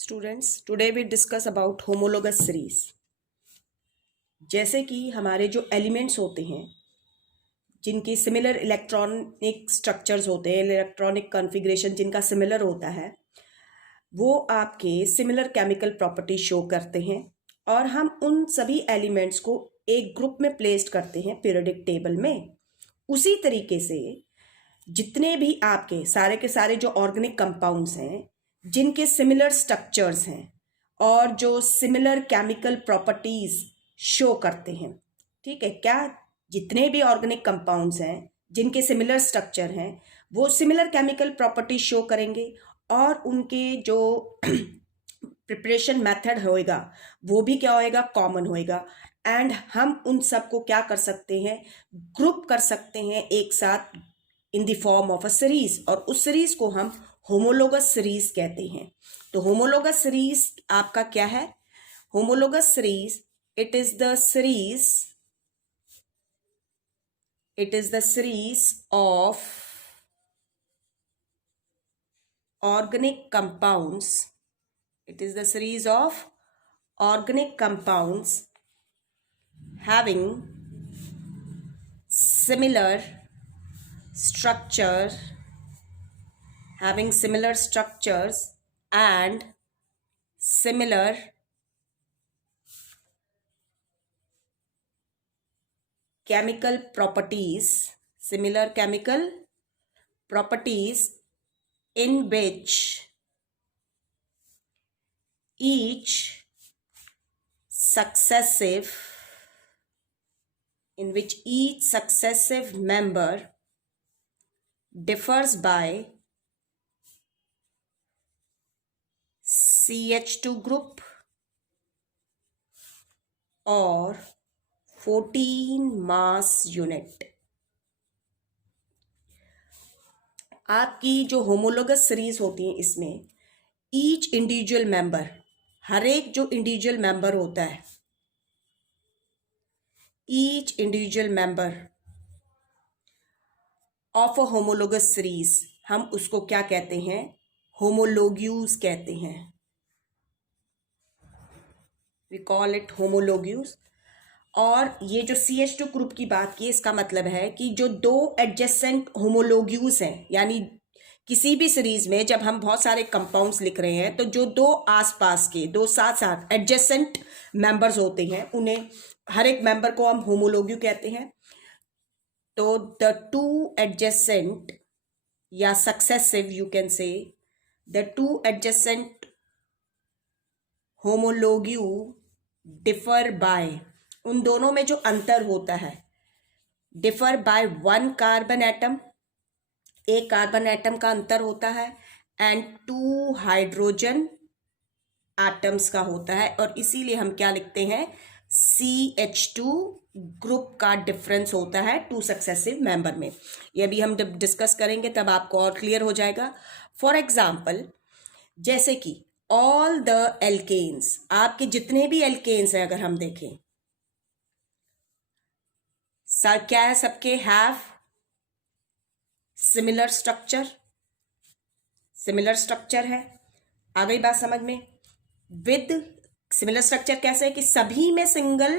Students, today we discuss about homologous series. जैसे कि हमारे जो एलिमेंट्स होते हैं जिनके सिमिलर इलेक्ट्रॉनिक स्ट्रक्चर्स होते हैं, इलेक्ट्रॉनिक कॉन्फ़िगरेशन जिनका सिमिलर होता है, वो आपके सिमिलर केमिकल प्रॉपर्टी शो करते हैं और हम उन सभी एलिमेंट्स को एक ग्रुप में प्लेस्ड करते हैं पीरियोडिक टेबल में। उसी तरीके से जितने भी आपके सारे के सारे जो ऑर्गेनिक कंपाउंड्स हैं जिनके सिमिलर स्ट्रक्चर्स हैं और जो सिमिलर केमिकल प्रॉपर्टीज शो करते हैं, ठीक है क्या, जितने भी ऑर्गेनिक कंपाउंड्स हैं जिनके सिमिलर स्ट्रक्चर हैं वो सिमिलर केमिकल प्रॉपर्टी शो करेंगे और उनके जो प्रिपरेशन मेथड होएगा वो भी क्या होएगा, कॉमन होएगा। एंड हम उन सब को क्या कर सकते हैं, ग्रुप कर सकते हैं एक साथ इन the form of a series, और उस सीरीज को हम होमोलोगस सीरीज कहते हैं। तो होमोलोगस सीरीज आपका क्या है? Homologous series it is the series of organic compounds. It is the series of organic compounds having similar structure, having similar structures and similar chemical properties, similar chemical properties in which each successive member differs by CH2 group और 14 mass unit। आपकी जो homologous series होती है इसमें each individual member, हर एक जो individual member होता है, each individual member of a homologous series, हम उसको क्या कहते हैं, होमोलोग्यूज कहते हैं। We call it homologues. और ये जो CH2 ग्रुप की बात की, इसका मतलब है कि जो दो एडजेसेंट होमोलोग्यूज हैं, यानी किसी भी सीरीज में जब हम बहुत सारे कंपाउंड्स लिख रहे हैं तो जो दो आसपास के, दो साथ साथ एडजेसेंट मेंबर्स होते हैं, उन्हें हर एक मेंबर को हम होमोलोग्यू कहते हैं। तो द टू एडजेसेंट या successive, you can say the two adjacent homologue differ by, उन दोनों में जो अंतर होता है, डिफर बाय 1 कार्बन एटम, एक कार्बन एटम का अंतर होता है, एंड 2 हाइड्रोजन एटम्स का होता है, और इसीलिए हम क्या लिखते हैं, CH2 ग्रुप का डिफरेंस होता है टू सक्सेसिव मेंबर में। ये भी हम जब डिस्कस करेंगे तब आपको और क्लियर हो जाएगा। फॉर एग्जाम्पल, जैसे कि ऑल द एल्केन्स, आपके जितने भी एल्केन्स हैं अगर हम देखें, सर क्या है, सबके have similar structure, similar structure है। आ गई बात समझ में? विद सिमिलर स्ट्रक्चर कैसे है कि सभी में सिंगल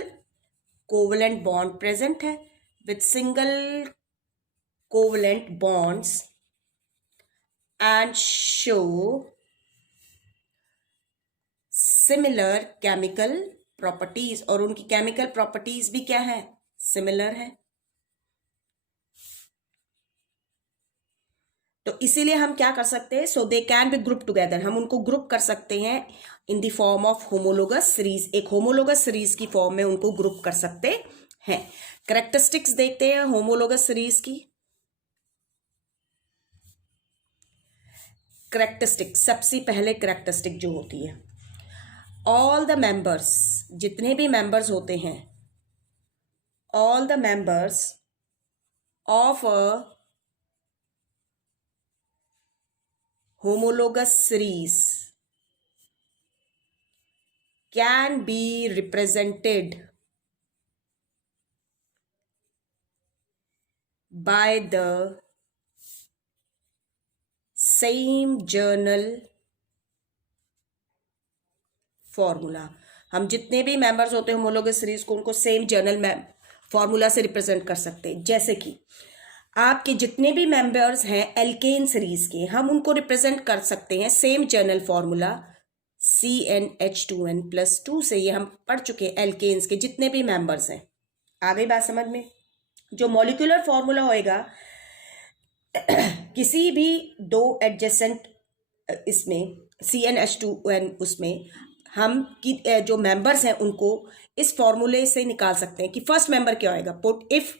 कोवलेंट बॉन्ड प्रेजेंट है, with single covalent bonds and show similar chemical properties, और उनकी केमिकल प्रॉपर्टीज भी क्या है, सिमिलर है। तो इसीलिए हम क्या कर सकते हैं, so they can be group together, हम उनको ग्रुप कर सकते हैं in the form of homologous series, एक होमोलोगस सीरीज की फॉर्म में उनको ग्रुप कर सकते हैं। कैरेक्टरिस्टिक्स देखते हैं होमोलोगस सीरीज की। कैरेक्टरिस्टिक, सबसे पहले कैरेक्टरिस्टिक जो होती है, ऑल द मेंबर्स, जितने भी मेंबर्स होते हैं, all the members of a homologous series can be represented by the same journal formula. हम जितने भी मेंबर्स होते हैं होमोलोगस सीरीज को उनको सेम जर्नल फॉर्मूला से रिप्रेजेंट कर सकते हैं। जैसे कि आपके जितने भी मेंबर्स हैं एल्केन सीरीज के, हम उनको रिप्रेजेंट कर सकते हैं सेम जर्नल फॉर्मूला CnH2n+2 से। ये हम पढ़ चुके हैं एल्केन्स के जितने भी मेंबर्स हैं। आ गई बात समझ में? जो मॉलिक्यूलर फॉर्मूला होएगा किसी भी दो एडजेसेंट इसमें CnH2n उसमें हम की जो मेंबर्स हैं उनको इस फॉर्मूले से निकाल सकते हैं कि फर्स्ट मेंबर क्या होएगा। पुट इफ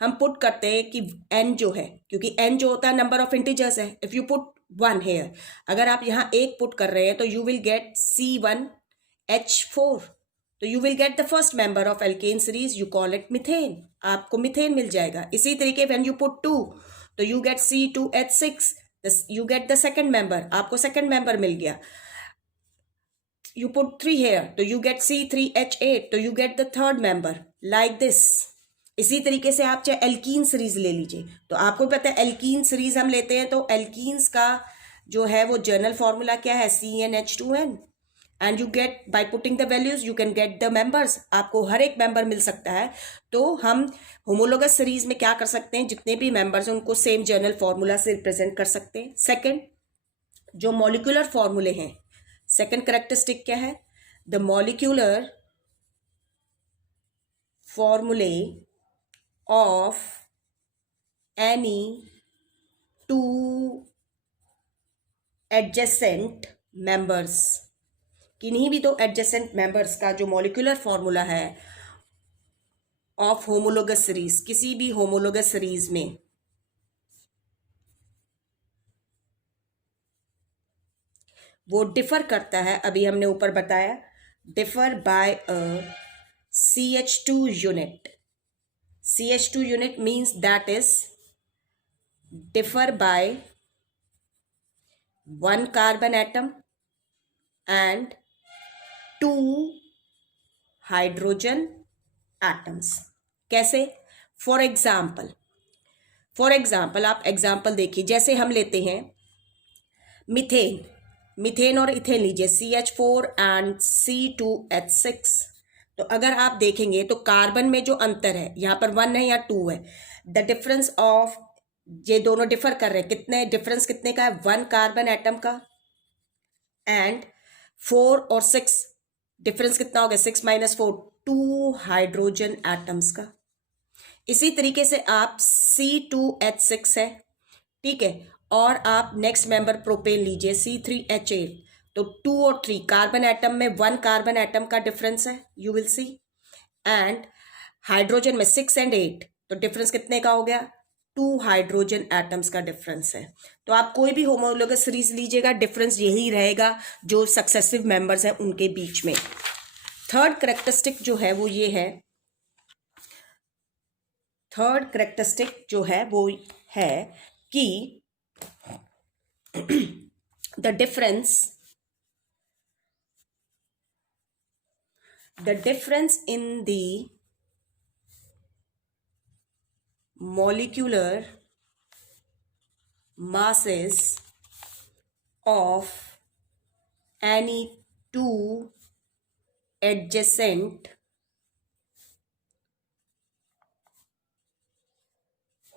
हम पुट करते हैं कि n जो है, क्योंकि n जो होता है नंबर ऑफ इंटीजर्स है, इफ यू पुट 1 हेयर, अगर आप यहाँ 1 पुट कर रहे हैं तो यू विल गेट C1H4, तो you will get the first member of alkene series, you call it methane, आपको मिथेन मिल जाएगा। इसी तरीके व्हेन यू पुट 2 तो you gate C2H6, you get the second member, आपको सेकंड मेंबर मिल गया। you put 3 here तो you get C3H8, तो you get the third member, like this। इसी तरीके से आप चाहे एल्कीन सीरीज ले लीजिए, तो आपको पता है एल्कीन सीरीज हम लेते हैं तो एल्कीन्स का जो है वो जर्नल फॉर्मूला क्या है, CnH2n, and you get by putting the values you can get the members, आपको हर एक मेंबर मिल सकता है। तो हम होमोलोगस सीरीज में क्या कर सकते हैं, जितने भी मेंबर्स हैं उनको सेम जर्नल फॉर्मूला से रिप्रेजेंट कर सकते हैं। सेकेंड, जो मॉलिक्यूलर फॉर्मूले हैं, सेकेंड करेक्टरिस्टिक क्या है, द मॉलिक्यूलर फॉर्मूले of any two adjacent members, किन्हीं भी दो एडजेसेंट मेंबर्स का जो मॉलिक्यूलर फॉर्मूला है ऑफ होमोलोगस सीरीज, किसी भी होमोलोगस सीरीज में, वो डिफर करता है, अभी हमने ऊपर बताया, differ by a CH2 unit. CH2 unit means that is differ by 1 carbon atom and 2 hydrogen atoms. कैसे? फॉर एग्जाम्पल आप एग्जाम्पल देखिए, जैसे हम लेते हैं मिथेन और इथेन लीजिए, CH4 एंड C2H6। तो अगर आप देखेंगे तो कार्बन में जो अंतर है, यहाँ पर 1 है या 2 है, द डिफरेंस ऑफ, ये दोनों डिफर कर रहे हैं, कितने डिफरेंस कितने का है, 1 कार्बन एटम का, एंड 4 और 6 डिफरेंस कितना हो गया, 6 - 4, 2 हाइड्रोजन एटम्स का। इसी तरीके से आप C2H6 है, ठीक है, और आप नेक्स्ट मेंबर प्रोपेन लीजिए C3H8, तो 2 और 3 कार्बन एटम में 1 कार्बन एटम का डिफरेंस है, you will see, and hydrogen में 6 और 8, तो डिफरेंस कितने का हो गया, 2 हाइड्रोजन एटम्स का डिफरेंस है। तो आप कोई भी होमोलोगस सीरीज लीजिएगा, डिफरेंस यही रहेगा जो सक्सेसिव मेंबर्स हैं उनके बीच में। थर्ड करेक्टरिस्टिक जो है वो ये है, थर्ड करेक्टरिस्टिक जो है वो है कि the difference in the molecular masses of any two adjacent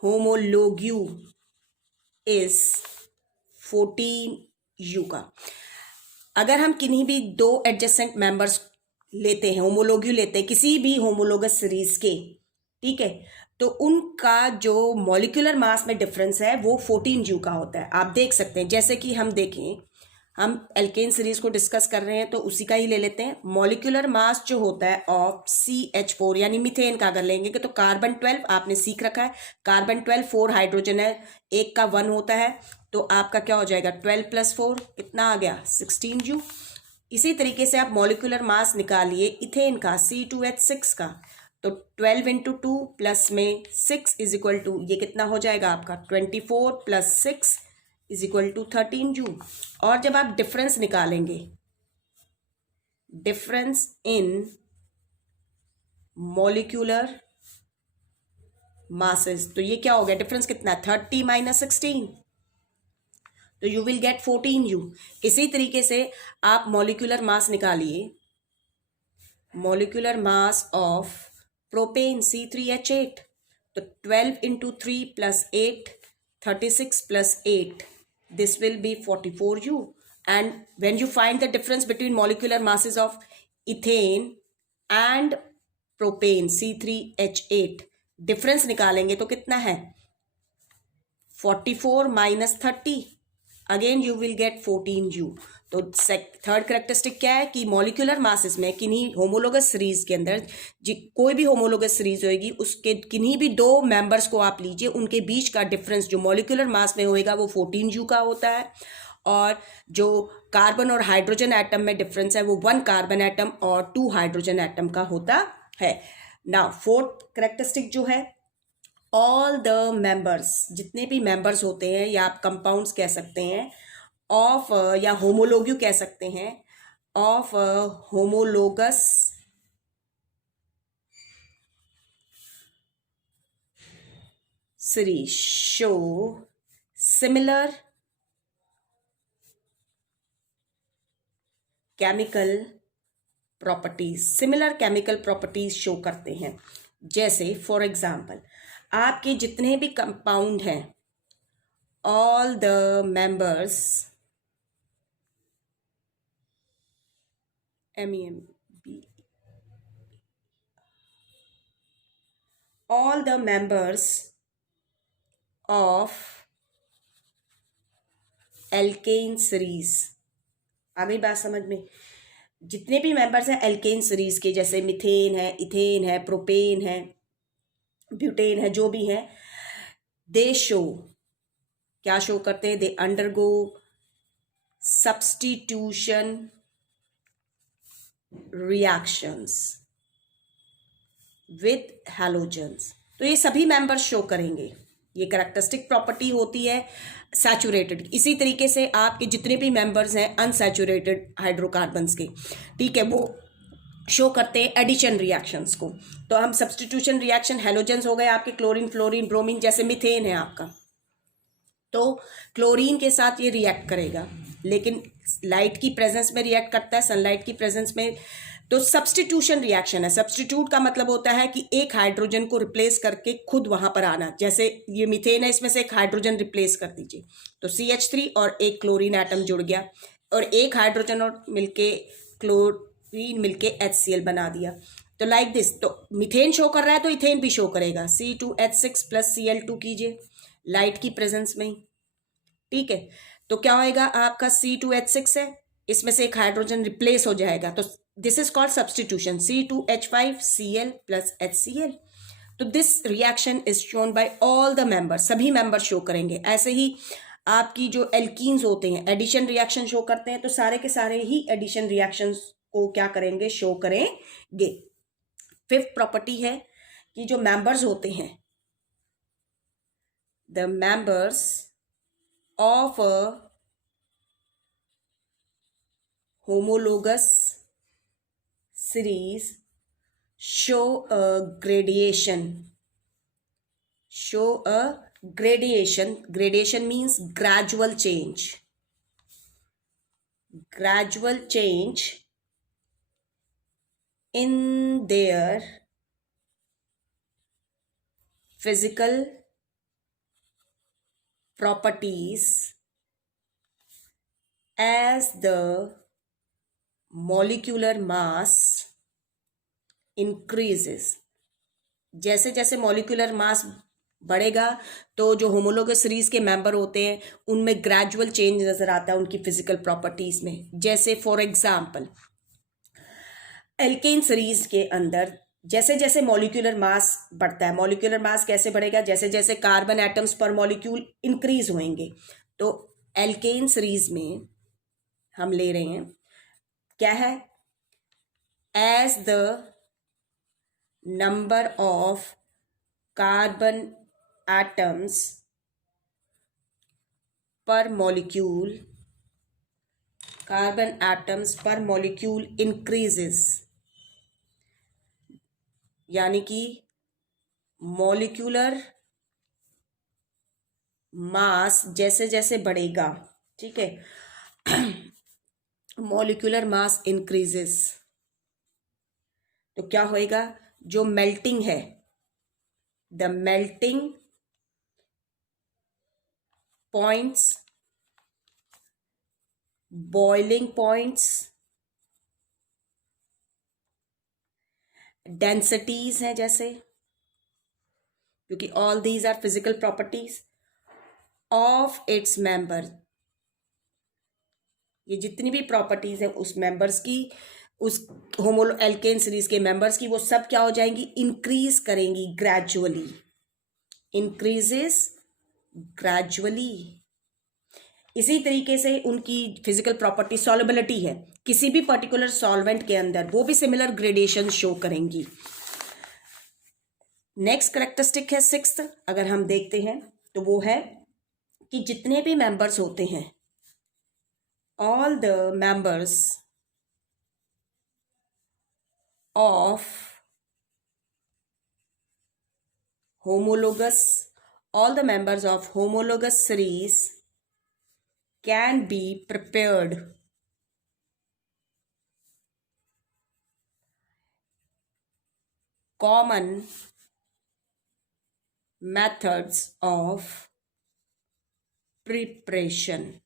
homologue is 14U का। अगर हम किन्हीं भी दो एडजेसेंट मेंबर्स लेते हैं, होमोलोग्यू लेते हैं किसी भी होमोलोगस सीरीज के, ठीक है, तो उनका जो मॉलिक्यूलर मास में डिफरेंस है वो 14U का होता है। आप देख सकते हैं, जैसे कि हम देखें, हम एल्केन सीरीज को डिस्कस कर रहे हैं तो उसी का ही ले लेते हैं। मॉलिक्यूलर मास जो होता है ऑफ CH4 यानी मीथेन का अगर लेंगे तो कार्बन 12 आपने सीख रखा है, कार्बन 12, 4 हाइड्रोजन है, एक का 1 होता है, तो आपका क्या हो जाएगा, 12 + 4 कितना आ गया, 16U। इसी तरीके से आप मॉलिक्यूलर मास निकालिए इथेन का, C2H6 का, तो 12 × 2 प्लस में 6 = ये कितना हो जाएगा आपका, 24 + 6 = 13U। और जब आप डिफरेंस निकालेंगे, डिफरेंस इन मॉलिक्यूलर मासेस, तो ये क्या हो गया, डिफरेंस कितना, 30 - 16, तो यू विल गेट 14U। इसी तरीके से आप मॉलिक्यूलर मास निकालिए molecular mass of propane C3H8. तो 12 into 3 plus 8, 36 plus 8, this will be 44U. And when you find the difference between molecular masses of ethane and propane C3H8, difference निकालेंगे तो कितना है 44 minus 30, again you will get 14U. तो third characteristic क्या है कि molecular masses में किन्हीं होमोलोगस सीरीज के अंदर कोई भी होमोलोगस सीरीज होगी उसके किन्हीं भी दो मेंबर्स को आप लीजिए, उनके बीच का डिफरेंस जो मॉलिक्यूलर मास में होएगा वो 14U का होता है, और जो कार्बन और हाइड्रोजन एटम में डिफरेंस है वो 1 कार्बन एटम और 2 हाइड्रोजन एटम का होता है. नाउ फोर्थ करेक्टरिस्टिक जो है, ऑल द मेंबर्स, जितने भी मेंबर्स होते हैं या आप कंपाउंड्स कह सकते हैं ऑफ या होमोलोग्यू कह सकते हैं of homologous series show similar chemical properties, similar chemical properties show करते हैं. जैसे फॉर एग्जाम्पल आपके जितने भी कंपाउंड हैं, all the members MEMB, all the members of alkane series. आ गई बात समझ में? जितने भी मेंबर्स हैं एल्केन सीरीज के, जैसे मिथेन है, इथेन है, प्रोपेन है, ब्यूटेन है, जो भी है, दे शो, क्या शो करते हैं, they undergo substitution reactions with halogens. तो ये सभी मेंबर्स शो करेंगे. ये कैरेक्टरिस्टिक प्रॉपर्टी होती है सैचुरेटेड. इसी तरीके से आपके जितने भी मेंबर्स हैं अनसैचुरेटेड हाइड्रोकार्बन्स के, ठीक है, वो शो करते हैं एडिशन रिएक्शंस को. तो हम सब्स्टिट्यूशन रिएक्शन, हैलोजेंस हो गए आपके क्लोरीन, फ्लोरीन, ब्रोमीन. जैसे मिथेन है आपका, तो क्लोरीन के साथ ये रिएक्ट करेगा, लेकिन लाइट की प्रेजेंस में रिएक्ट करता है, सनलाइट की प्रेजेंस में. तो सब्स्टिट्यूशन रिएक्शन है. सब्स्टिट्यूट का मतलब होता है कि एक हाइड्रोजन को रिप्लेस करके खुद वहां पर आना. जैसे ये मीथेन है, इसमें से एक हाइड्रोजन रिप्लेस कर दीजिए, तो CH3 और एक क्लोरीन एटम जुड़ गया, और एक हाइड्रोजन और मिलके क्लोरीन मिलके HCl बना दिया. तो लाइक दिस. तो मीथेन शो कर रहा है तो इथेन भी शो करेगा. C2H6 प्लस Cl2 कीजिए लाइट की प्रेजेंस में ही, ठीक है. तो क्या होएगा आपका C2H6 है, इसमें से एक हाइड्रोजन रिप्लेस हो जाएगा, तो this is called substitution. C2H5Cl plus HCl. तो this reaction is shown by all the members, सभी मेंबर्स शो करेंगे. ऐसे ही आपकी जो एल्कीन्स होते हैं एडिशन रिएक्शन शो करते हैं, तो सारे के सारे ही एडिशन रिएक्शंस को क्या करेंगे, शो करेंगे. फिफ्थ प्रॉपर्टी है कि जो मेंबर्स होते हैं, the members of a homologous series show a gradation. Gradation means gradual change in their physical properties as the molecular mass increases. जैसे जैसे मॉलिक्यूलर मास बढ़ेगा तो जो होमोलोगस सीरीज के मेंबर होते हैं उनमें ग्रेजुअल चेंज नजर आता है उनकी फिजिकल प्रॉपर्टीज में. जैसे फॉर एग्जांपल एल्केन सीरीज के अंदर जैसे जैसे मॉलिक्यूलर मास बढ़ता है, मॉलिक्यूलर मास कैसे बढ़ेगा, जैसे जैसे कार्बन एटम्स पर मॉलिक्यूल इंक्रीज होंगे. तो एल्केन सीरीज में हम ले रहे हैं क्या है, as the number of carbon atoms पर मॉलिक्यूल इंक्रीजेस, यानी कि मॉलिक्यूलर मास जैसे जैसे बढ़ेगा, ठीक है, मॉलिक्यूलर मास इंक्रीजेस. तो क्या होएगा, जो मेल्टिंग है, the melting points, boiling points, densities हैं जैसे, क्योंकि all these are physical properties of its member, ये जितनी भी प्रॉपर्टीज हैं उस मेंबर्स की, उस होमो एल्केन सीरीज के मेंबर्स की, वो सब क्या हो जाएंगी, इंक्रीज करेंगी ग्रेजुअली, इंक्रीजेस ग्रेजुअली। इसी तरीके से उनकी फिजिकल प्रॉपर्टी सॉल्युबिलिटी है किसी भी पर्टिकुलर सॉल्वेंट के अंदर, वो भी सिमिलर ग्रेडेशन शो करेंगी। नेक्स्ट करेक्टरिस्टिक है सिक्स्थ, अगर हम देखते हैं तो वो है कि जितने भी मेंबर्स होते हैं, all the members of homologous, all the members of homologous series can be prepared common methods of preparation।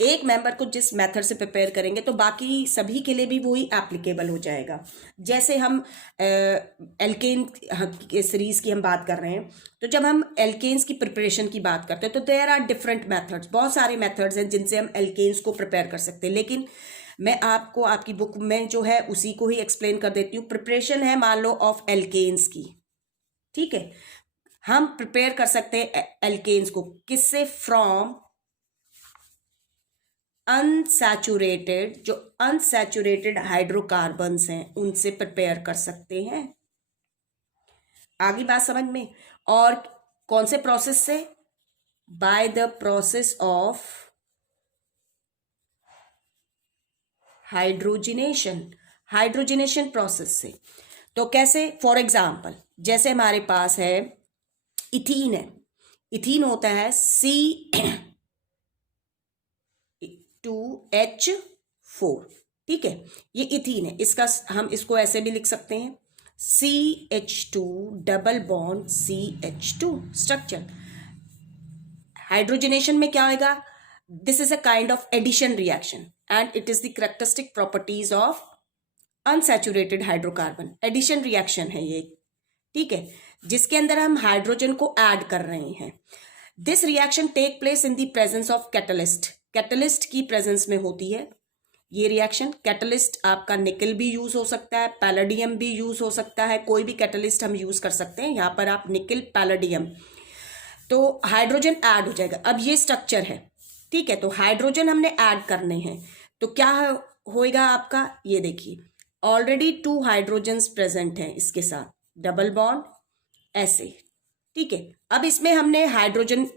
एक मेंबर को जिस मेथड से प्रिपेयर करेंगे तो बाकी सभी के लिए भी वही एप्लीकेबल हो जाएगा। जैसे हम एल्केन सीरीज की हम बात कर रहे हैं, तो जब हम एल्केन्स की प्रिपरेशन की बात करते हैं तो देयर आर डिफरेंट मेथड्स, बहुत सारे मेथड्स हैं जिनसे हम एल्केन्स को प्रिपेयर कर सकते हैं, लेकिन मैं आपको आपकी बुक में जो है उसी को ही एक्सप्लेन कर देती हूँ। प्रिपरेशन है मान लो ऑफ एल्केन्स की, ठीक है, हम प्रिपेयर कर सकते हैं एल्केन्स को किससे, फ्रॉम अनसैचुरेटेड, जो अनसैचुरेटेड हाइड्रोकार्बन्स हैं उनसे प्रिपेयर कर सकते हैं। आगे बात समझ में। और कौन से प्रोसेस से, by the process of hydrogenation, hydrogenation process से। तो कैसे, फॉर एग्जाम्पल जैसे हमारे पास है इथीन है, इथीन होता है C2H4, ठीक है, ये इथीन है, इसका हम इसको ऐसे भी लिख सकते हैं CH2 double bond CH2 structure. Hydrogenation में क्या होगा, this is a kind of addition reaction and it is the characteristic properties of unsaturated hydrocarbon. Addition reaction है ये, ठीक है, जिसके अंदर हम हाइड्रोजन को ऐड कर रहे हैं। This reaction take place in the presence of catalyst, catalyst की प्रेजेंस में होती है ये रिएक्शन। कैटलिस्ट आपका निकल भी यूज हो सकता है, पैलेडियम भी यूज हो सकता है, कोई भी कैटलिस्ट हम यूज कर सकते हैं। यहाँ पर आप निकल, पैलेडियम, तो हाइड्रोजन ऐड हो जाएगा। अब ये स्ट्रक्चर है, ठीक है, तो हाइड्रोजन हमने ऐड करने हैं, तो क्या होएगा आपका, ये देखिए ऑलरेडी 2 हाइड्रोजन्स प्रेजेंट हैं इसके साथ, डबल बॉन्ड ऐसे, ठीक है। अब इसमें हमने हाइड्रोजन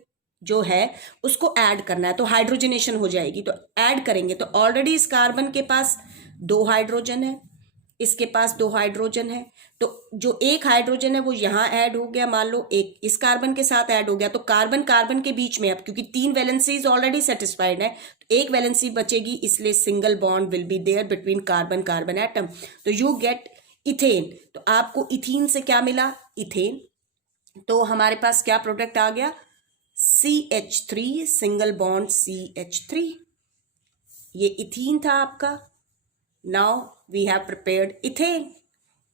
जो है उसको ऐड करना है, तो हाइड्रोजनेशन हो जाएगी। तो ऐड करेंगे तो ऑलरेडी इस कार्बन के पास 2 हाइड्रोजन है, इसके पास 2 हाइड्रोजन है, तो जो एक हाइड्रोजन है वो यहाँ ऐड हो गया, मान लो एक इस कार्बन के साथ ऐड हो गया, तो कार्बन कार्बन के बीच में अब क्योंकि 3 वैलेंसीज ऑलरेडी सेटिस्फाइड है, तो एक वैलेंसी बचेगी, इसलिए single bond will be there between carbon carbon atom, तो यू गेट इथेन। तो आपको इथीन से क्या मिला, इथेन, तो हमारे पास क्या प्रोडक्ट आ गया, CH3 सिंगल बॉन्ड CH3, ये इथीन था आपका। Now we have prepared ethane,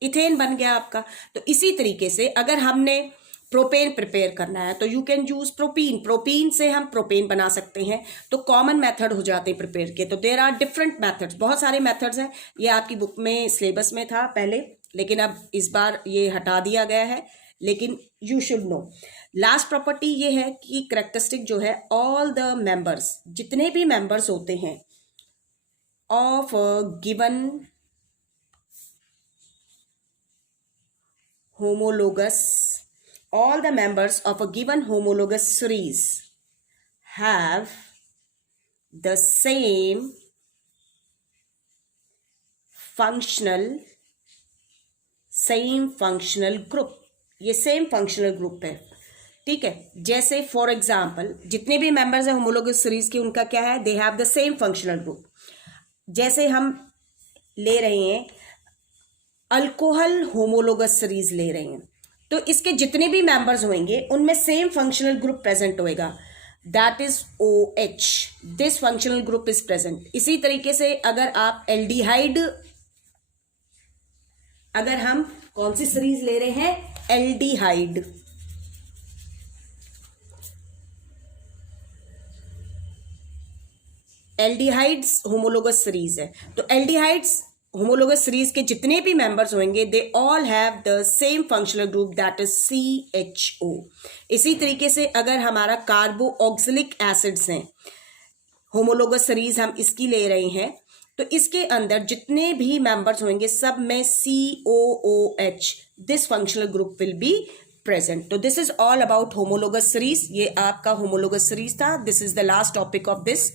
ethane बन गया आपका। तो इसी तरीके से अगर हमने प्रोपेन प्रिपेयर करना है तो you can use propene, propene से हम प्रोपेन बना सकते हैं, तो कॉमन मेथड हो जाते हैं प्रिपेयर के। तो देयर आर डिफरेंट मेथड्स, बहुत सारे मेथड्स हैं, ये आपकी बुक में सिलेबस में था पहले, लेकिन अब इस बार ये हटा दिया गया है, लेकिन you should know. Last property ये है कि करेक्टरिस्टिक जो है, ऑल द मेंबर्स, जितने भी मेंबर्स होते हैं of given homologous, all the members of a given homologous series have the same functional group, ये सेम फंक्शनल ग्रुप है, ठीक है। जैसे फॉर एग्जाम्पल जितने भी मेंबर्स हैं होमोलोगस सीरीज के, उनका क्या है, they have the same functional group. जैसे हम ले रहे हैं अल्कोहल होमोलोगस सीरीज ले रहे हैं तो इसके जितने भी मेंबर्स होंगे उनमें सेम फंक्शनल ग्रुप प्रेजेंट होएगा, that is OH। This functional group is present. इसी तरीके से अगर आप एल्डिहाइड, अगर हम कौन सी सीरीज ले रहे हैं, एल्डिहाइड, एल्डिहाइड्स होमोलोगस सीरीज है, तो एल्डिहाइड्स होमोलोगस सीरीज के जितने भी मेंबर्स होंगे they all have the same functional group that is CHO। इसी तरीके से अगर हमारा कार्बो ऑक्सिलिक एसिड्स हैं, होमोलोगस सीरीज हम इसकी ले रहे हैं, तो इसके अंदर जितने भी मेंबर्स होंगे सब में COOH, this functional group will be present. तो this is all about homologous series. ये आपका होमोलोगस सीरीज था। This is the last topic of this